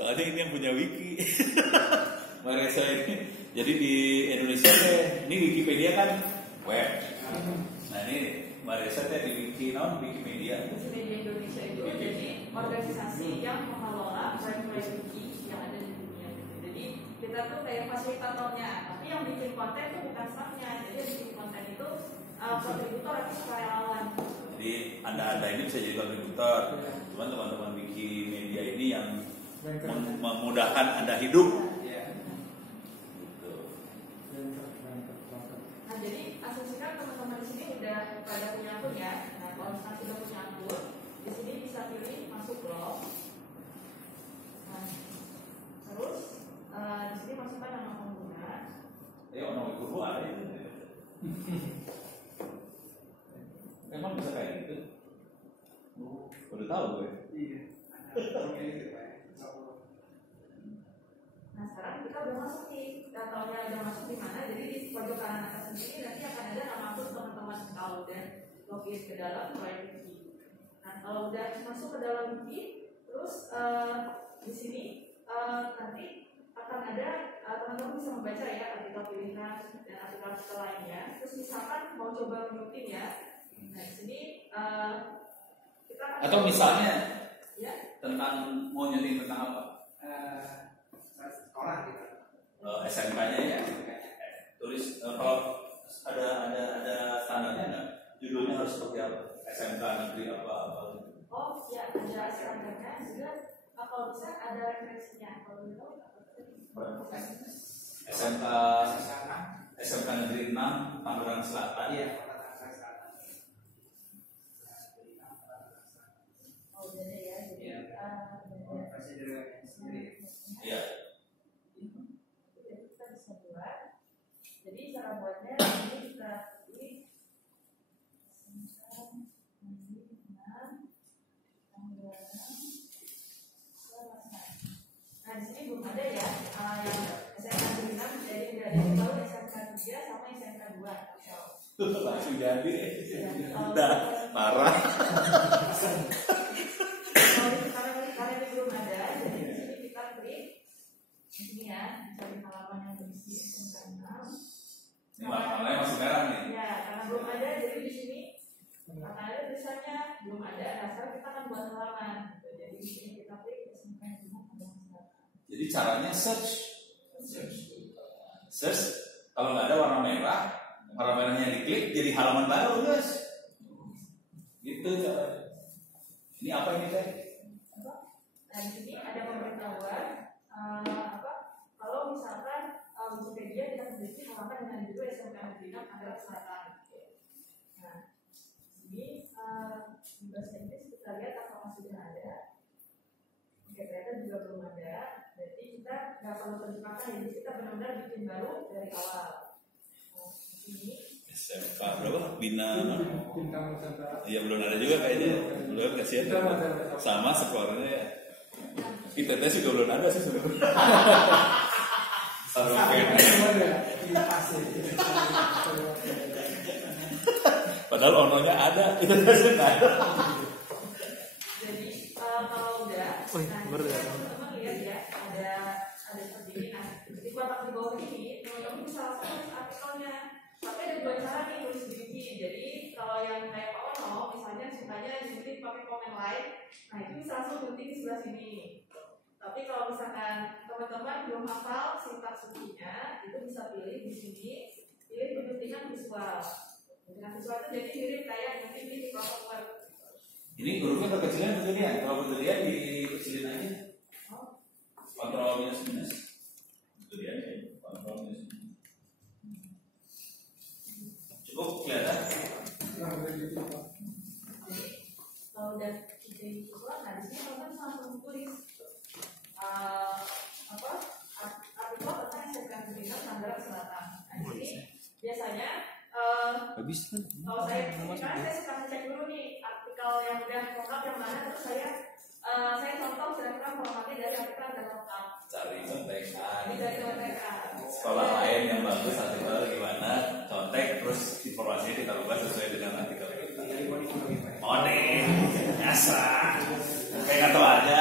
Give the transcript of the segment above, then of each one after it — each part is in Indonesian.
Soalnya ini yang punya wiki. Marisa ini. Jadi di Indonesia ini Wikipedia kan web. Nah ini Marisa di wiki Wikimedia. Wikimedia Indonesia itu jadi organisasi yang mengelola proyek-proyek wiki yang ada di dunia. Jadi kita tuh kayak fasilitatornya, tapi yang bikin konten itu bukan staffnya. Jadi yang bikin konten itu kontributor atau sukarelawan. Jadi anda ini bisa jadi kontributor. Cuman teman-teman Wikimedia ini yang memudahkan anda hidup. Nah jadi asumsikan teman-teman di sini udah pada punya akun ya. Nah kalau misalnya sudah punya akun, di sini bisa pilih masuk blog. Nah, terus di sini masukkan nama pengguna. Nama guru ada itu. Emang bisa kayak gitu? Udah tahu gue. Iya. Nah sekarang kita udah masuk nih, datanya udah masuk di mana? Jadi di pojok kanan atas sini nanti akan ada nama akun teman-teman kalau udah login ke dalam proyek wiki. Nah kalau udah masuk ke dalam wiki, terus di sini nanti akan ada teman-teman bisa membaca ya artikel pilihan dan artikel lainnya. Terus misalkan mau coba menyuting ya, nah di sini kita akan Atau misalnya ya tentang mau nyeting tentang apa? Sekolah gitu. SMK-nya ya. Tulis kalau ada standarnya nggak? Judulnya harus seperti apa? SMK negeri apa? oh ya ada standarnya juga. Kalau bisa ada referensinya. Kalau gitu SMK negeri 6 Tangerang Selatan. Iya. oh jadi ya jadi Iya. kita bisa buat. Jadi cara buatnya ini kita pilih nah di sini belum ada ya yang SMK 6 jadi tidak ada yang tahu SMK 3 sama SMK 2 Langsung jadi. Udah parah. karena ini belum ada jadi di sini kita klik di sini ya cari halaman yang berisi SMK 6 Ini halamannya masih merah nih. ya karena belum ada jadi di sini akan ada tulisannya belum ada. Nah sekarang kita akan buat halaman jadi di sini kita klik SMK 5. Jadi caranya search. Kalau nggak ada warna merahnya diklik jadi halaman baru guys. Gitu caranya. Ini apa ini teh? Nah di sini ada pemberitahuan kalau misalkan Wikipedia tidak memiliki halaman dengan judul SMK Negeri 6 Tangerang Selatan. Nah ini di bahasa Inggris kita lihat apakah sudah ada. Oke ternyata juga belum ada. Jadi kita nggak perlu terjemahkan, jadi kita benar-benar bikin baru dari awal. Nah ini SMK berapa? Bintang Nusantara. Iya belum ada juga kayaknya. Belum kasihan. Sama skornya ya. Kita tes juga belum ada sih sebenarnya. Padahal ononya ada, kita tesnya nggak ada. jadi kalau udah, nah teman-teman lihat ya ada seperti ini. Nah di kotak di bawah ini teman-teman bisa langsung artikelnya. Tapi ada dua cara nih tulis di wiki. Jadi kalau yang kayak Pak Ono misalnya sukanya ngetik pakai komen like, nah itu bisa langsung ngetik di sebelah sini. Tapi kalau misalkan teman-teman belum hafal sintaks wikinya, itu bisa pilih di sini, pilih penyebutan visual. Penyebutan visual itu jadi mirip kayak ngetik di Microsoft Word. Ini hurufnya kekecilan beginian. Kalau beginian dikecilin aja. Kontrol minus. Beginian ya. Kontrol minus. Cukup kelihatan. Jadi kalau udah kita visual, nah di sini teman-teman langsung tulis artikel tentang SMK Negeri 6 Tangerang Selatan. Nah di sini biasanya kalau saya suka ngecek dulu nih artikel yang udah lengkap yang mana, terus saya contoh kira-kira formatnya dari artikel yang udah lengkap. Cari contekan. Dari contekan. Sekolah lain yang bagus artikel gimana, contek terus informasinya kita ubah sesuai dengan artikel kita. Morning, biasa. Kayak tahu aja.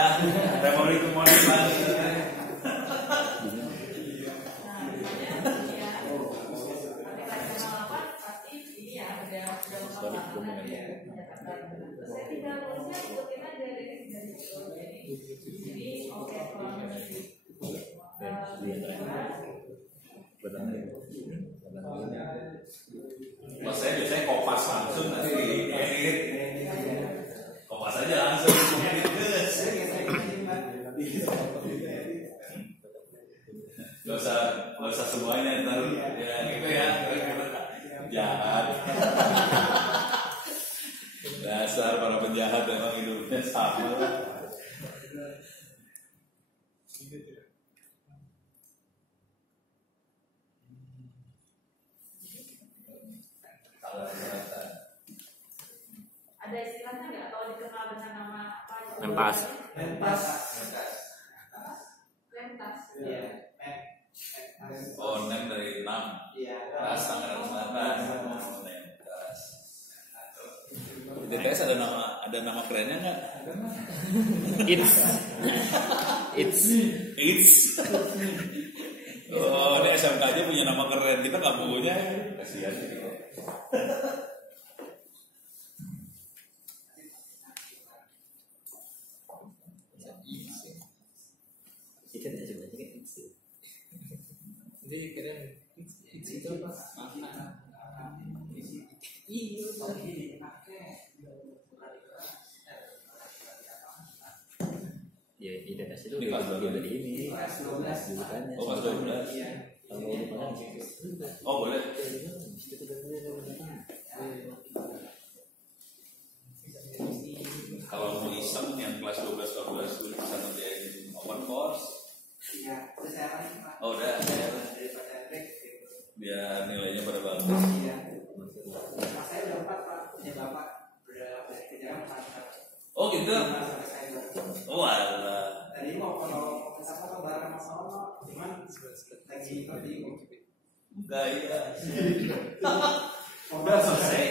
Memori itu morning lagi. Jadi oke kalau menuju Kalau saya biasanya kopas langsung nanti diedit. Kopas aja langsung Gak usah semuanya ntar ya gitu ya. Jahat. Dasar para penjahat memang hidupnya sama. Ada istilahnya nggak atau dikenal dengan nama apa? Mentas. Oh, nem dari 6. Ras Tangerang Selatan. Mentas. DTS ada nama kerennya nggak? It's. Oh, di SMK aja punya nama keren, kita nggak punya. Kasihan gitu. Jadi kadang itu ya identitas itu Ini kelas berapa? dari ini bukannya Oh, kelas 12. kalau di mana Oh, boleh. Kalau mau iseng yang kelas 12 gue bisa ngerjain open course. Oh, udah. Biar nilainya pada bagus. Oh, gitu. Oh, alah. Tadi mau kalau sama barang sama cuman lagi Enggak, iya. udah selesai.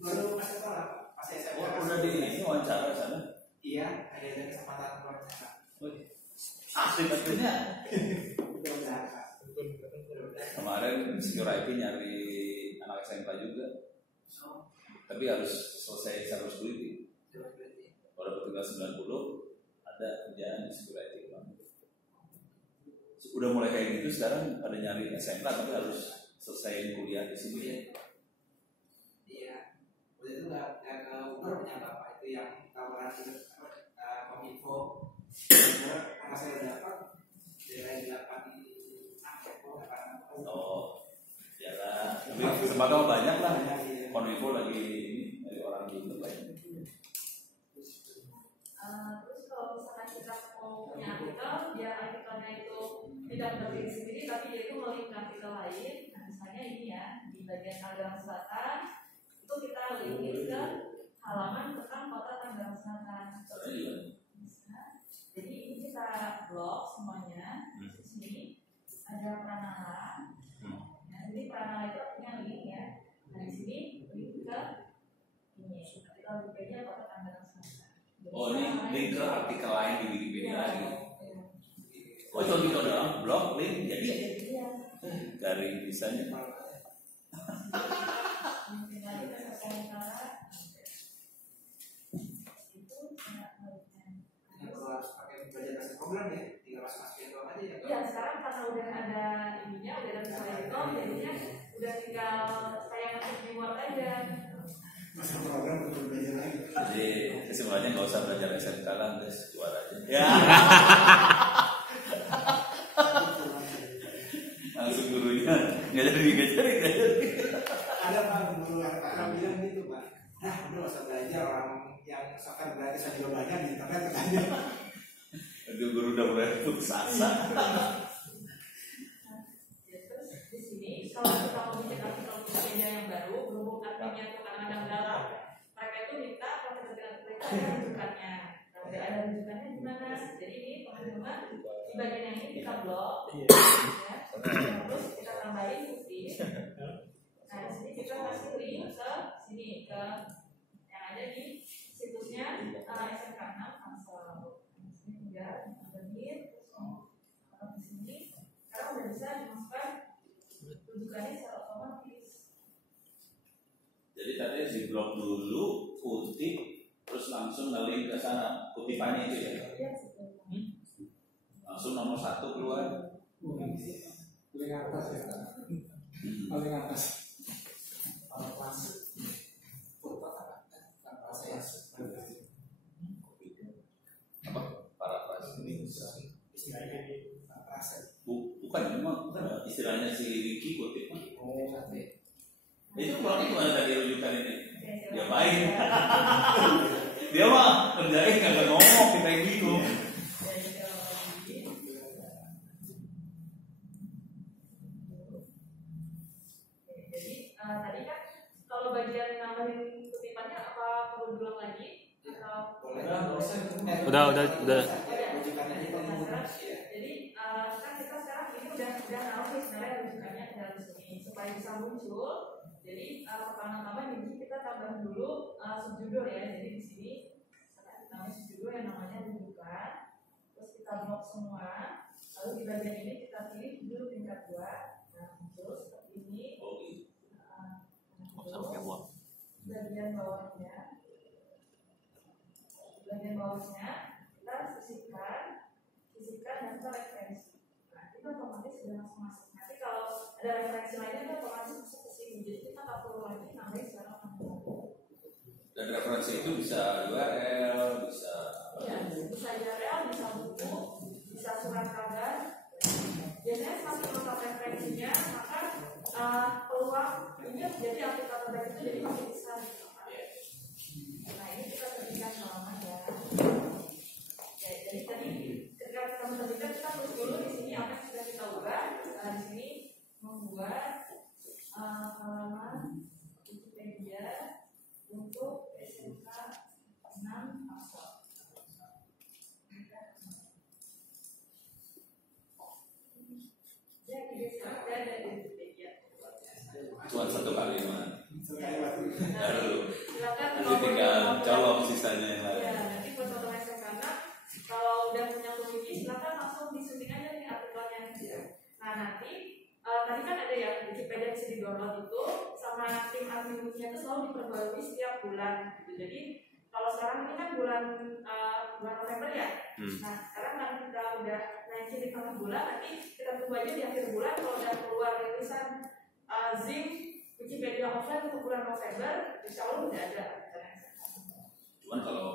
Baru masih salah pas saya Oh, udah di ini wawancara sana. iya ada kesempatan wawancara Asli katanya. udah Kemarin security nyari anak SMK juga. Tapi harus selesai cyber security. Kalau dapat tinggal 90 ada kerjaan di security. Udah mulai kayak gitu sekarang pada nyari SMK tapi harus selesai kuliah di sini. iya udah itu nggak ke Uber punya bapak itu yang tawaran kominfo karena saya dapat dari 8 Oh, ya lah. Tapi kesempatan banyak lah. Kominfo lagi ini dari orang gitu banyak. Terus kalau misalkan kita mau punya artikel, biar artikelnya itu tidak berdiri sendiri, tapi dia itu melink ke artikel lain. Nah, misalnya ini ya, di bagian Tangerang Selatan, itu kita linkin ke halaman tentang kota Tangerang Selatan. Jadi ini kita blok semuanya. Di sini ada Pranala. Nah, ini Pranala itu artinya link ya. Nah, di sini link ke ini artikel Wikipedia kota Tangerang Selatan. Oh, ini link ke artikel lain di Wikipedia lagi. Oh, cuma gitu doang, blog, link, jadi dari bisanya. program ya tinggal masukin doang aja ya Iya, sekarang karena udah ada ininya, udah ada visualizer, jadinya udah tinggal kayak masuk di Word aja. masuk program untuk belajar lagi Jadi kesimpulannya nggak usah belajar SMK lah, guys, keluar aja. Ya. Langsung gurunya nggak jadi. ada pak guru yang bilang gitu pak nah udah usah belajar orang yang software gratis aja juga banyak di internet katanya Itu guru udah mulai putus asa. Terus di sini kalau kita mau bikin artikel Wikipedia yang baru, berhubung artinya itu kadang-kadang dalam, mereka itu minta kalau kita ada rujukannya. Kalau tidak ada rujukannya gimana? Jadi ini teman-teman di bagian yang ini kita blok, ya. Terus kita tambahin bukti. Nah di sini kita kasih link ke sini ke yang ada di situsnya SMK 6 Tangsel. Ya, berhenti terus di sini sekarang udah bisa dimasukkan rujukannya secara otomatis. Jadi tadi di blok dulu, putih, terus langsung ngelink ke sana. kutipannya itu ya. Iya. Langsung nomor 1 keluar. Paling atas ya. Paling atas. Kelas. Apa? Parafras ini Istilahnya bukan memang istilahnya si Ricky kutip. oh, Itu kurang gimana tadi rujukan ini? Oke, Ya silakan. baik. Dia mah kerjain kagak ngomong, kita yang bingung. Jadi kalau lagi. Oke, jadi tadi kan kalau bagian nambahin kutipannya apa perlu diulang lagi? Atau Udah. Rujukannya aja jadi kan kita sekarang ini udah tahu sih sebenarnya rujukannya ke dalam sini supaya bisa muncul. Jadi pertama-tama ini kita tambah dulu subjudul ya. Jadi di sini namanya subjudul yang namanya rujukan. Terus kita blok semua. Lalu di bagian ini kita pilih judul tingkat 2. Nah, muncul seperti ini. Bagian bawahnya. Bagian bawahnya kita sisihkan dan kita referensi. Nah, itu otomatis sudah langsung masuk. Nanti kalau ada referensi lainnya itu otomatis masuk ke sini. Jadi kita nggak perlu lagi nambahin secara manual. Dan referensi itu bisa URL, bisa Ya, bisa URL, bisa buku, bisa surat kabar. Biasanya semakin lengkap referensinya, maka peluang ini jadi aplikator baik itu jadi makin besar. Nah, ini kita terbitkan selama ya. Oke, jadi tadi ketika kita menerbitkan kita tulis dulu di sini apa yang sudah kita ubah. Di sini membuat halaman Wikipedia untuk SMK 6 Asal. Ya, ini sudah ada di Wikipedia. cuma 1 kalimat. Silakan Nanti tinggal colok sisanya yang lain. ya, nanti buat teman-teman SMK kalau udah punya komisi silakan langsung disunting aja nih artikelnya. Nah nanti tadi kan ada ya Wikipedia bisa di-download itu sama tim admin Wikipedia itu selalu diperbarui setiap bulan gitu. Jadi kalau sekarang ini kan bulan November ya. Nah sekarang kan kita udah naikin di tengah bulan, nanti kita tunggu aja di akhir bulan kalau udah keluar rilisan Zing Wikipedia offline untuk bulan November, insya Allah udah ada. Cuman kalau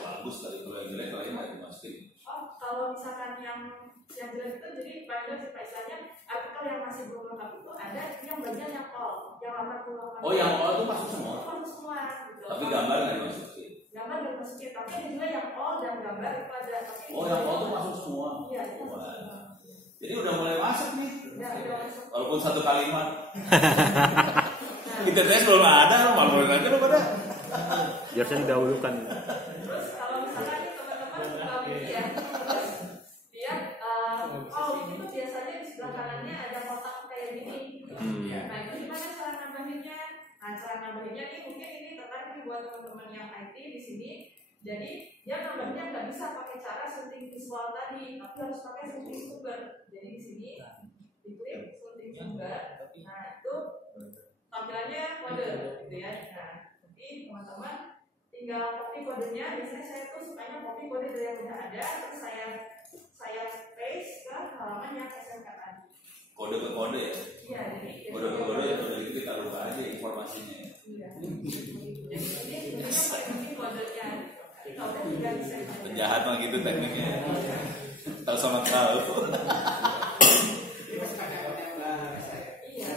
bagus tadi kalau yang jelek lain nggak dimasukin. Oh, kalau misalkan yang jelek itu jadi panjang sih istilahnya artikel yang masih belum lengkap itu ada yang bagian yang all, yang 80. Oh, yang all itu masuk semua. Masuk semua. Gitu. Tapi gambar nggak dimasukin. Gambar belum masukin, tapi ada juga yang all dan gambar itu ada. Tapi Oh, yang all itu masuk semua. Iya, itu masuk Wah. semua. Jadi udah mulai masuk nih. Udah masuk. Walaupun 1 kalimat. Kita tes belum ada, malu aja lo pada. Biasanya didahulukan. Terus kalau misalkan nih teman-teman buka wiki ya, terus lihat ini tuh biasanya di sebelah kanannya ada kotak kayak gini. Nah itu gimana cara nambahinnya? Nah cara nambahinnya nih mungkin ini tertarik nih buat teman-teman yang IT di sini. Jadi dia nambahnya nggak bisa pakai cara sunting visual tadi, tapi harus pakai sunting sumber. Jadi di sini diklik sunting sumber. Nah itu tampilannya kode gitu ya. Nah nanti teman-teman tinggal copy kodenya. Biasanya saya tuh sukanya copy kode dari yang udah ada, terus saya paste ke halaman yang SMK tadi. Kode ke kode ya. Iya, jadi Kode ke kode ya udah kita lupa aja informasinya. iya. Jadi ini pakai kodenya. Kalau udah tinggal di save aja. Penjahat mah gitu tekniknya. Tahu sama tahu. Iya.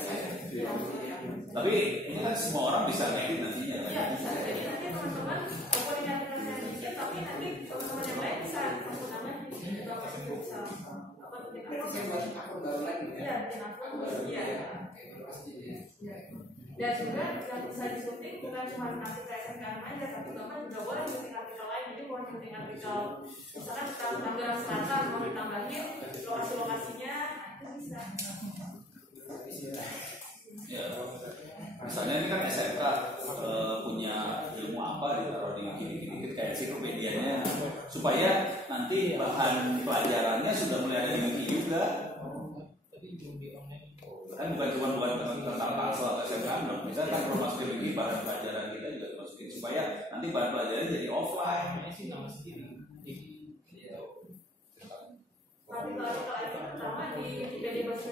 Tapi ini kan semua orang bisa ngedit nantinya. Iya, bisa. Jadi nanti teman-teman walaupun ini artikelnya dikit, tapi nanti teman-teman yang lain bisa masuk namanya juga masuk bisa apa bikin akun. Iya, bikin akun. Iya. Iya. Dan juga yang bisa disunting bukan cuma artikel SMK aja, tapi teman juga boleh sunting artikel lain. Jadi boleh sunting artikel misalkan sekarang Tangerang Selatan mau ditambahin lokasi-lokasinya, itu bisa. Ya. Misalnya ini kan SMK punya ilmu apa ditaruh di dikit-dikit kayak ensiklopedianya supaya nanti bahan pelajarannya sudah mulai ada di wiki juga. Kan bukan tentang pasal atau SMK dong. Bisa kan kalau masukin wiki bahan pelajaran kita juga dimasukin supaya nanti bahan pelajaran jadi offline.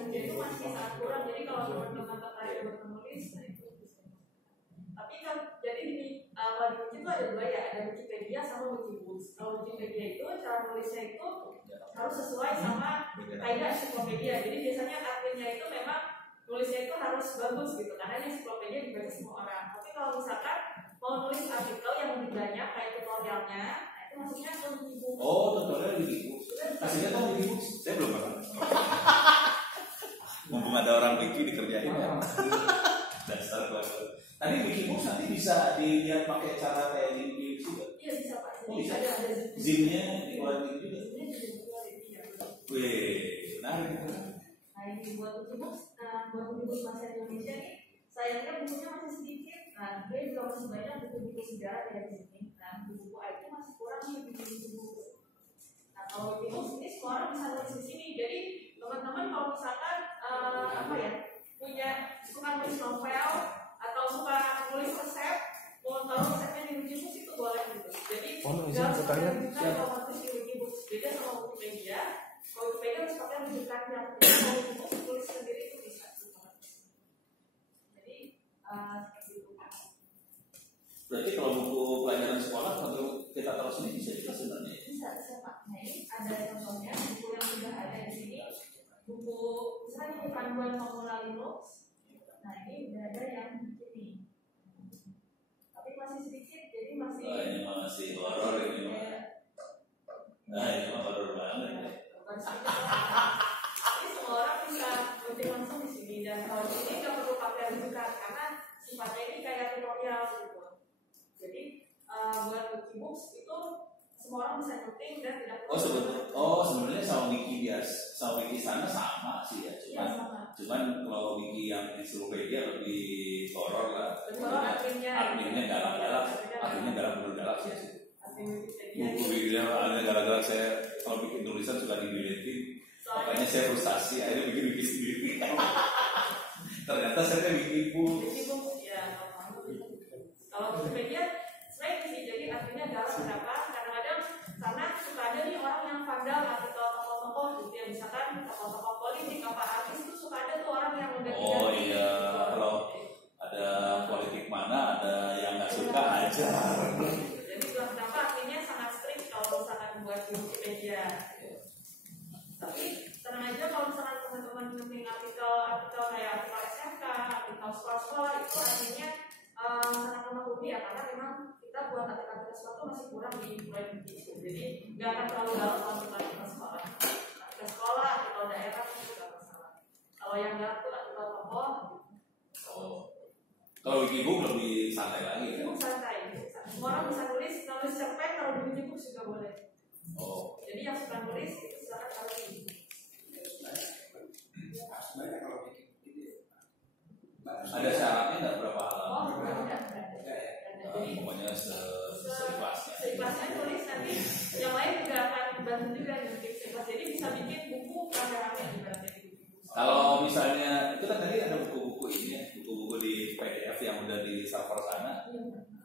Indonesia itu masih sangat kurang. Jadi kalau teman-teman tertarik buat menulis, nah itu bisa. Tapi kan jadi ini kalau di Wiki itu ada dua ya, ada Wikipedia sama Wikibooks. Kalau Wikipedia itu cara nulisnya itu harus sesuai sama kaidah ensiklopedia. Jadi biasanya artinya itu memang nulisnya itu harus bagus gitu, karena ensiklopedia dibaca semua orang. Tapi kalau misalkan mau nulis artikel yang lebih banyak kayak tutorialnya, nah itu maksudnya ke Wikibooks. Oh, tutorial di Wikibooks. Aslinya kan Wikibooks. Saya belum pernah. Mumpung ada orang Wiki dikerjain ya. Dasar kelas. Tadi Wikibooks nanti bisa dilihat pakai cara kayak di Wikibooks juga. Iya bisa Pak. Oh, bisa. Ada Zimnya dikeluarin juga. Zimnya juga dikeluarin, iya. Wih, menarik. Nah ini buat Wikibooks, buat Wikibooks bahasa Indonesia nih, sayangnya bukunya masih sedikit. Nah dia juga masih banyak buku-buku sejarah dari sini. Nah buku-buku IT masih kurang nih buku-buku. Nah kalau Wikibooks ini semua orang bisa nulis di sini. Jadi teman-teman kalau misalkan apa ya, punya suka nulis novel atau suka nulis resep, mau tahu resepnya di Wikibooks itu boleh gitu. Jadi jangan suka nulis di Wikibooks. Beda sama Wikipedia. Kalau Wikipedia harus pakai rujukannya. Kalau Wikibooks tulis sendiri itu bisa. Jadi seperti itu. Berarti kalau buku pelajaran sekolah kalau kita taruh sini bisa juga sebenarnya. Bisa Pak. Nah ini ada contohnya buku yang sudah ada di sini. Buku misalnya buku panduan pemula Linux. Nah ini udah ada yang ini. Tapi masih sedikit, jadi masih. Oh, ini masih horor ini. Nah ini mah horor banget ya. Jadi semua orang bisa ngetik langsung di sini, dan kalau ini nggak perlu pakai rujukan karena sifatnya ini kayak tutorial gitu. Jadi buat Wikibooks itu semua orang bisa ngetik dan tidak perlu. Sebenarnya sama wiki biasa, sama wiki sana sama sih ya. Cuman kalau wiki yang ensiklopedia lebih horor lah. Artinya galak galak sih. Buku Wikipedia ada galak-galak, saya kalau bikin tulisan suka dilihatin. Makanya saya frustasi, akhirnya bikin wiki sendiri. Ternyata saya Wikibooks. Ya, kalau Wikipedia selain sih, jadi artinya galak kenapa? Kadang-kadang karena suka ada nih orang yang vandal artikel tokoh-tokoh gitu ya, misalkan tokoh-tokoh politik apa artis itu suka ada tuh orang yang udah Oh iya, kalau ada politik mana ada yang nggak suka ajar. Jadi kenapa artinya sangat strict kalau misalkan buat di Wikipedia. Tapi tenang aja kalau misalkan teman-teman ngetik artikel kayak artikel SMK, artikel sekolah-sekolah itu artinya sangat memaklumi ya, karena memang kita buat artikel sekolah itu masih kurang di itu. Jadi nggak akan terlalu dalam kalau artikel sekolah. Artikel sekolah, artikel daerah itu nggak masalah. Kalau yang nggak itu artikel tokoh. Kalau Wikibooks lebih santai lagi ya. Santai. Semua orang bisa nulis cerpen, kalau di Wikibooks juga boleh. Jadi yang suka nulis itu silakan taruh di Sebenarnya kalau bikin ini ada syaratnya nggak berapa halaman? Jadi Pokoknya seikhlasnya. Seikhlasnya tulis, nanti yang lain juga akan bantu juga ngetik seikhlas. Jadi bisa bikin buku rame-rame ibaratnya di Wikibooks. Kalau misalnya itu kan tadi ada buku-buku ini ya, buku-buku di PDF yang udah di server sana.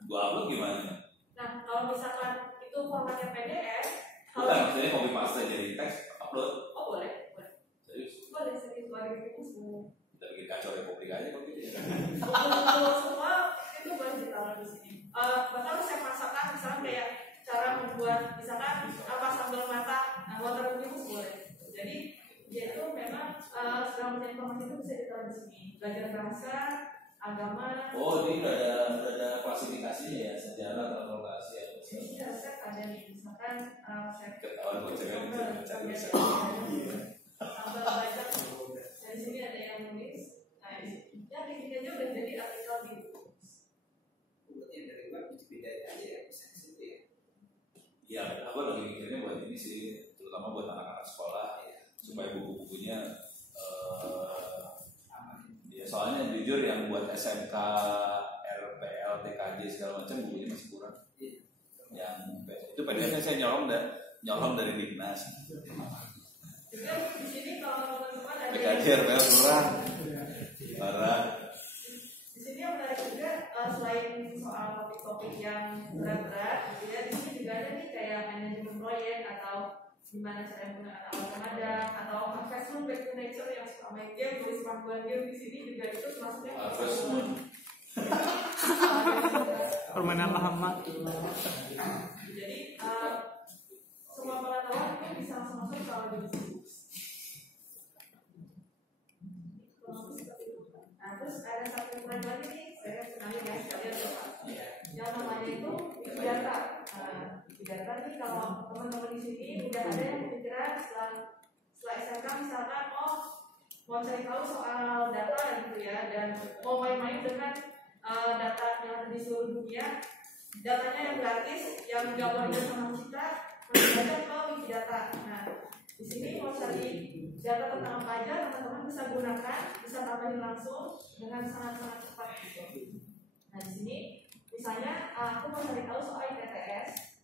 Gua upload gimana? Nah, kalau misalkan itu formatnya PDF, Bukan, maksudnya copy paste jadi teks, upload. Oh boleh. Serius? Boleh serius, boleh Wikibooks boleh. Kita bikin kacau republik aja kalau gitu ya. Buku semua itu boleh ditaruh di sini. Bahkan resep masakan, misalnya kayak cara membuat misalkan apa sambal matang, buat Wikibooks boleh. Jadi dia itu memang segala macam informasi itu bisa ditaruh di sini. Belajar bahasa, agama. Oh, ini udah ada klasifikasinya ya, sejarah atau lokasi ya. Ini resep ada nih, misalkan resep Ketahuan bocahnya baca tulisan. sambal bacang. Dari sini ada yang nulis. Nah, ya di sini aja udah jadi artikel di Wikibooks. Buatnya dari web Wikipedia aja ya, bisa di situ ya. Ya, aku lagi mikirnya buat ini sih, terutama buat anak-anak sekolah ya, supaya buku-bukunya ya soalnya jujur yang buat SMK, RPL, TKJ segala macam bukunya masih kurang. Yang itu PDF-nya saya nyolong dari Dinas. Juga di sini kalau teman-teman ada TKJ RPL kurang. Parah. Di sini yang menarik juga selain soal topik-topik yang berat-berat, gitu ya, di sini juga ada nih kayak manajemen proyek atau gimana cara menggunakan alat pemadam atau Harvest Moon Back to Nature yang suka main game, tulis panduan game di sini juga itu termasuknya Harvest Moon. Permainan lama. Jadi semua pengetahuan mungkin bisa langsung masuk kalau di sini. Nah terus ada satu yang lagi nih, saya kenalin ya sekalian coba. Yang namanya itu data. Data nih kalau teman-teman di sini udah ada yang kepikiran setelah SMK misalkan mau cari tahu soal data gitu ya, dan mau main-main dengan data yang di seluruh dunia, datanya yang gratis, yang nggak boleh sama kita, belajar ke Wikidata. Nah, di sini mau cari data tentang apa aja, teman-teman bisa gunakan, bisa tambahin langsung dengan sangat-sangat cepat gitu. Nah, di sini misalnya aku mau cari tahu soal ITTS.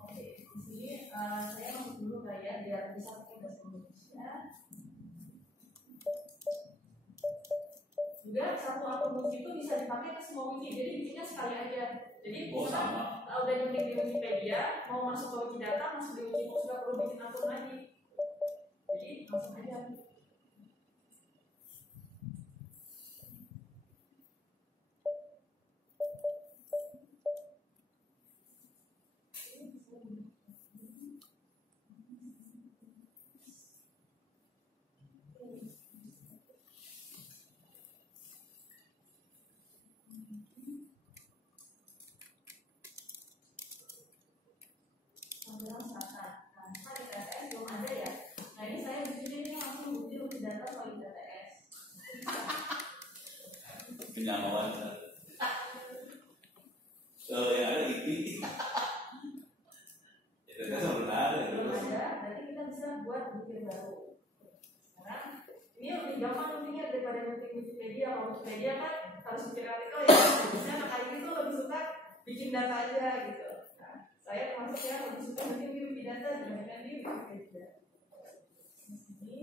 Oke, di sini saya masuk dulu ya biar bisa pakai bahasa Indonesia. Juga satu akun wiki itu bisa dipakai ke semua wiki, jadi bikinnya sekali aja. Jadi misalkan udah nyuntik di Wikipedia, mau masuk ke Wikidata, masuk di Wikibook, nggak perlu bikin akun lagi. Jadi langsung aja. Penyamawan yang ada itu itu kan sebenarnya belum ada, berarti kita bisa buat bukti baru. Sekarang ini lebih gampang nantinya daripada ngetik Wikipedia. Kalau Wikipedia kan harus bikin artikel ya, biasanya anak kali itu lebih suka bikin data aja gitu. Nah, saya termasuk yang lebih suka bikin di Wikidata dibandingkan di Wikipedia. Di sini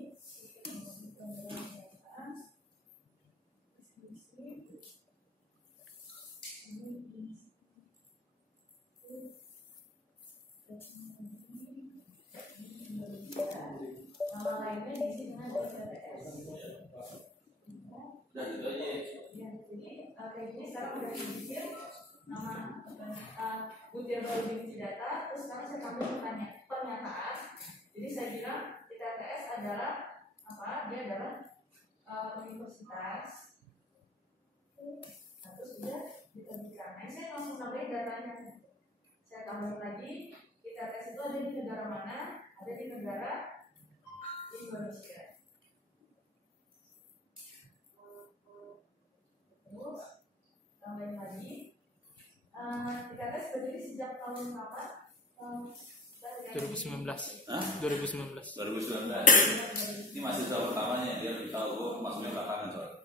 kita nama lainnya diisi dengan ITTS. udah gitu aja. Ya, jadi kayak gini sekarang udah dibikin nama butir baru di Wikidata. Terus sekarang saya tambah pernyataan. Jadi saya bilang ITTS adalah apa? Dia adalah universitas. Nah, terus udah diterbitkan. Nah, saya langsung tambahin datanya. Saya tambahin lagi, ITTS itu ada di negara mana? Ada di negara Indonesia. Terus tambahin lagi, ITTS berdiri sejak tahun berapa? 2019. Hah? 2019. 2019. Ini masih tahun pertamanya, dia lebih tahu gue masuknya belakangan soalnya.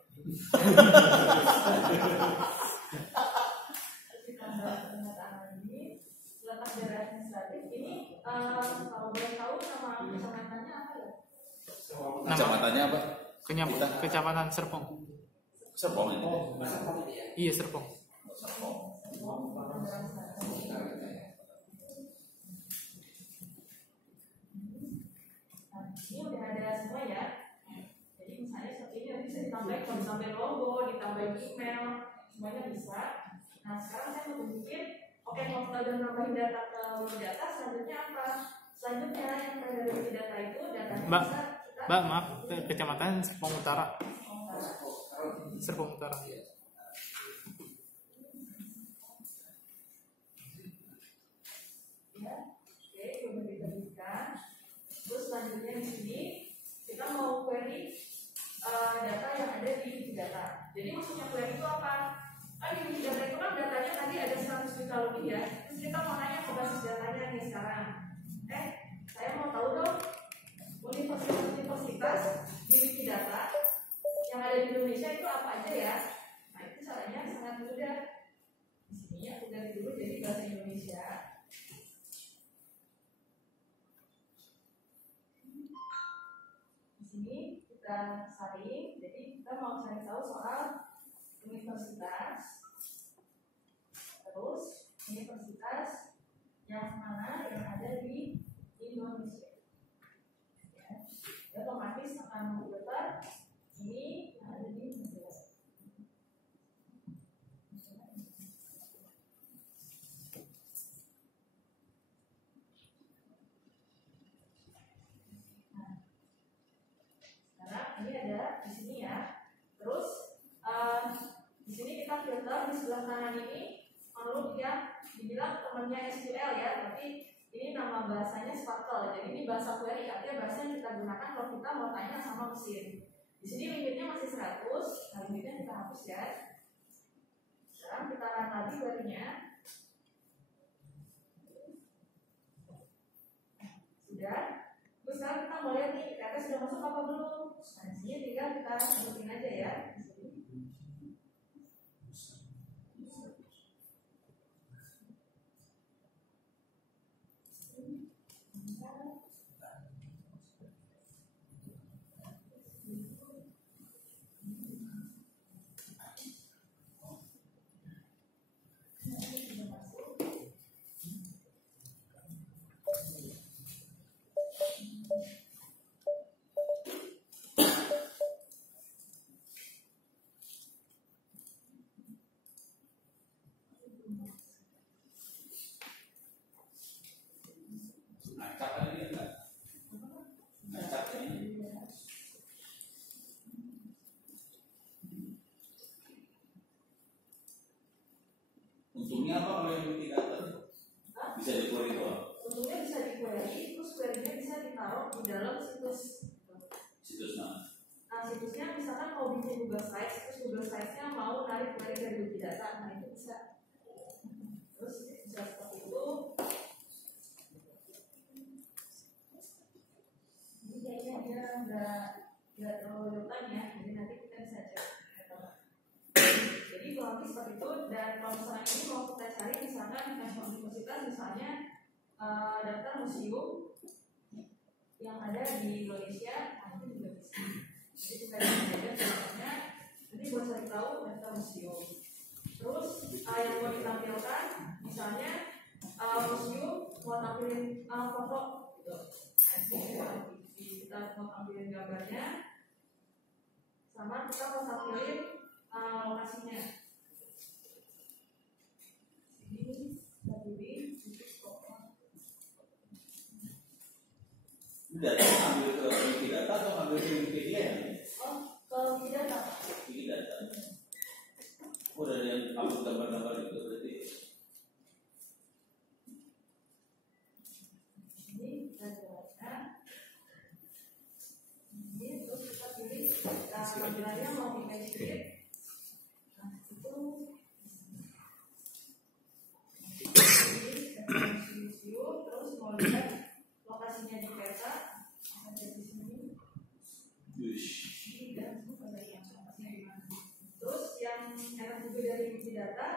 Letak daerah administratif ini kalau boleh tahu nama kecamatannya apa ya? Kecamatannya apa? Kecamatan Serpong. Serpong ini. Iya, Serpong. Serpong. Ini udah ada semua ya. Jadi misalnya seperti ini nanti bisa ditambahin, kalau ditambahin logo, ditambahin email, semuanya bisa. Nah sekarang saya mau bikin, oke kalau kita udah nambahin data ke Wikidata, selanjutnya apa? Selanjutnya yang dari Wikidata itu datanya Mbak, bisa kita Mbak, maaf, kecamatan Serpong Utara. Serpong Utara. ya, oke, udah diterbitkan. Terus selanjutnya di sini kita mau query data yang ada di Wikidata. Jadi maksudnya query itu apa? Di Wikidata itu kan datanya tadi ada 100 juta lebih ya. Terus kita mau nanya ke basis datanya nih sekarang. Saya mau tahu dong universitas di Wikidata yang ada di Indonesia itu apa aja ya? Nah itu caranya sangat mudah. Di sini aku ganti dulu jadi bahasa Indonesia. Ini kita saring, jadi kita mau cari tahu soal universitas, terus universitas yang mana yang ada di otomatis akan memfilter ini yang ada di media. Sekarang ini ada di sini ya. Terus di sini kita filter di sebelah kanan ini makhluk yang dibilang temannya SQL ya, tapi ini nama bahasanya Sparkle. Jadi ini bahasa query, artinya bahasa yang kita gunakan kalau kita mau tanya sama mesin. Di sini limitnya masih 100, nah limitnya kita hapus ya. Sekarang kita run lagi query-nya. Sudah. Terus sekarang kita mau lihat nih, data sudah masuk apa belum? Nah, di sini tinggal kita sebutin aja ya. Untungnya apa kalau yang tidak bisa di-query doang? Untungnya bisa di-query, terus query-nya bisa ditaruh di dalam situs. Mana? Nah, situsnya misalkan mau bikin Google Sites, terus Google Sites-nya mau narik query dari Wikidata, nah itu bisa. Terus bisa seperti itu. Ini kayaknya dia nggak terlalu depan ya, jadi nanti kita bisa cek. Jadi kurang lebih seperti itu. Dan kalau misalnya ini mau kita cari misalkan national universitas, misalnya daftar museum yang ada di Indonesia, nah itu juga bisa. Jadi kita bisa lihat misalnya nanti buat cari tahu daftar museum. Terus yang mau ditampilkan misalnya museum mau tampilin foto gitu. Nah, kita mau tampilin gambarnya, sama kita mau tampilin lokasinya. Ini tadi data ambil ke Wikidata atau ambil ke Wikipedia ya? oh, ke Wikidata. Wikidata. Oh, dari yang upload gambar-gambar itu berarti. Ini gambarnya. Ini terus kita pilih tampilannya mau image sheet. Nah, itu terus mau lihat lokasinya di peta ada di sini. Terus yang enak juga dari Wikidata,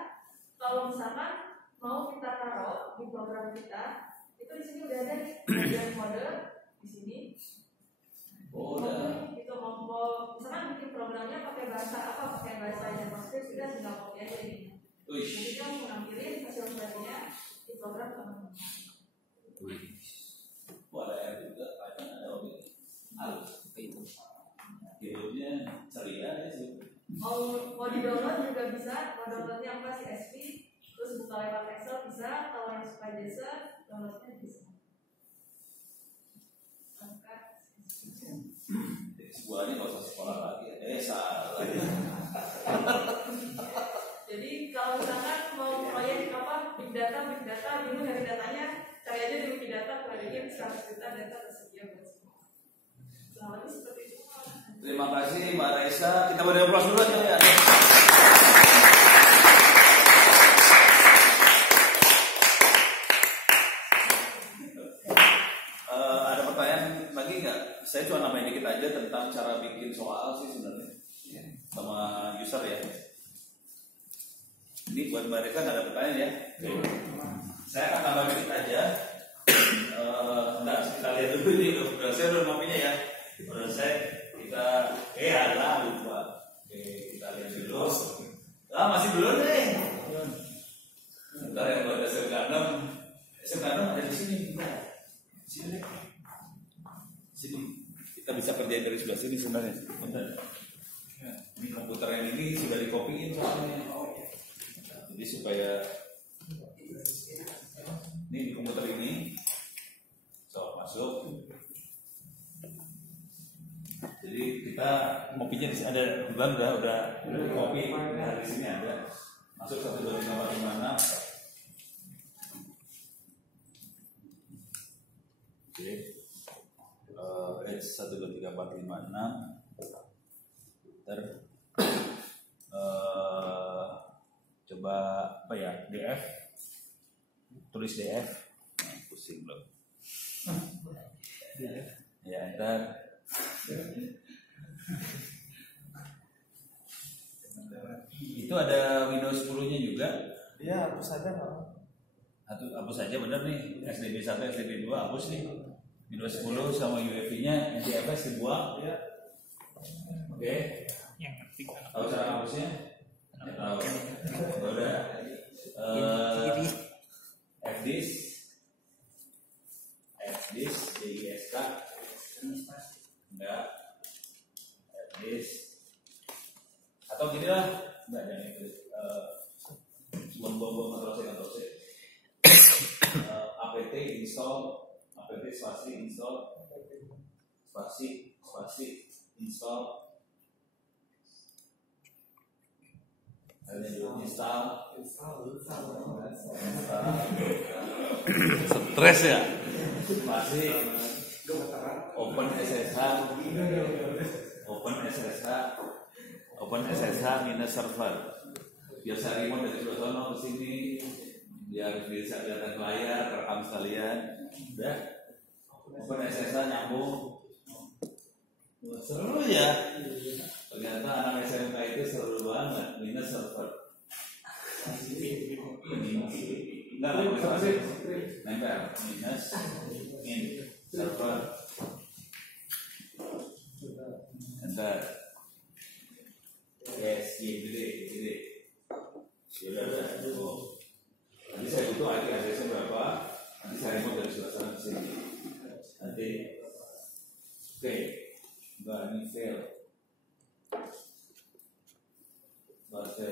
kalau misalkan mau kita taruh di program kita, itu di sini udah ada bagian mode di sini. Oh, udah. Itu mau misalkan bikin programnya pakai bahasa apa, pakai bahasa JavaScript, sudah tinggal copy aja ini. Jadi kita mau nampilin hasil query-nya di program teman-teman. Ada juga, ada objek halus itu. Hidupnya ceria ya sih. Mau di download juga bisa, mau downloadnya apa CSV, terus buka lewat Excel bisa, kalau yang suka JSON downloadnya bisa. Sebuahnya nggak usah sekolah lagi. Salah. Jadi kalau misalkan mau proyek apa big data, bingung dari datanya, cari aja di Wikidata, query-nya 100 juta data tersedia buat semua. Selama ini seperti itu. Terima kasih Mbak Raisa. Kita beri aplaus dulu aja ya. Ada pertanyaan lagi nggak? Saya cuma nambahin dikit aja tentang cara bikin soal sih sebenarnya sama user ya. Ini buat Mbak Raisa nggak ada pertanyaan ya? Saya akan tambah dikit aja. Kita lihat dulu ini. Saya udah ngopinya ya. Menurut saya kita lupa. Oke, kita lihat dulu. Masih belum nih. Bentar yang buat SMK6 ada di sini. Sini. Kita bisa kerjain dari sebelah sini sebenarnya. Bentar. Ini komputer yang ini sudah dikopiin soalnya. Jadi supaya ini di komputer ini masuk. Jadi kita kopinya di sini ada, udah dikopi. Nah, di sini ada masuk 12556. Oke. H 123456. Coba apa ya, DF, tulis DF. Nah, pusing belum ya, enter. Itu ada Windows 10 nya juga Iya, hapus saja nggak? hapus saja, bener nih. SDB 1 SDB 2 hapus nih. Windows 10 sama UEFI nya NTFS dibuang ya. Oke. Yang ngerti kan. Tahu cara hapusnya? Ya, tahu. Udah. Fdisk, DISK, enggak. Fdisk. Atau gini lah, enggak, jangan itu. Buang-buang Ctrl C. apt install, apt spasi install, spasi install. Install. Stres ya. Masih open SSH minus server. Biar saya remote dari Protono ke sini, biar bisa kelihatan ke layar, rekam sekalian. Udah. Open SSH nyambung. Seru ya. Ternyata anak SMK itu seru banget, minus server. Enggak, nempel minus min server. Enter. Yes, gede. Sudah. Nanti saya butuh IP address-nya berapa? Nanti saya remote dari sebelah sana ke sini. Nanti, oke, enggak, ini fail. Baca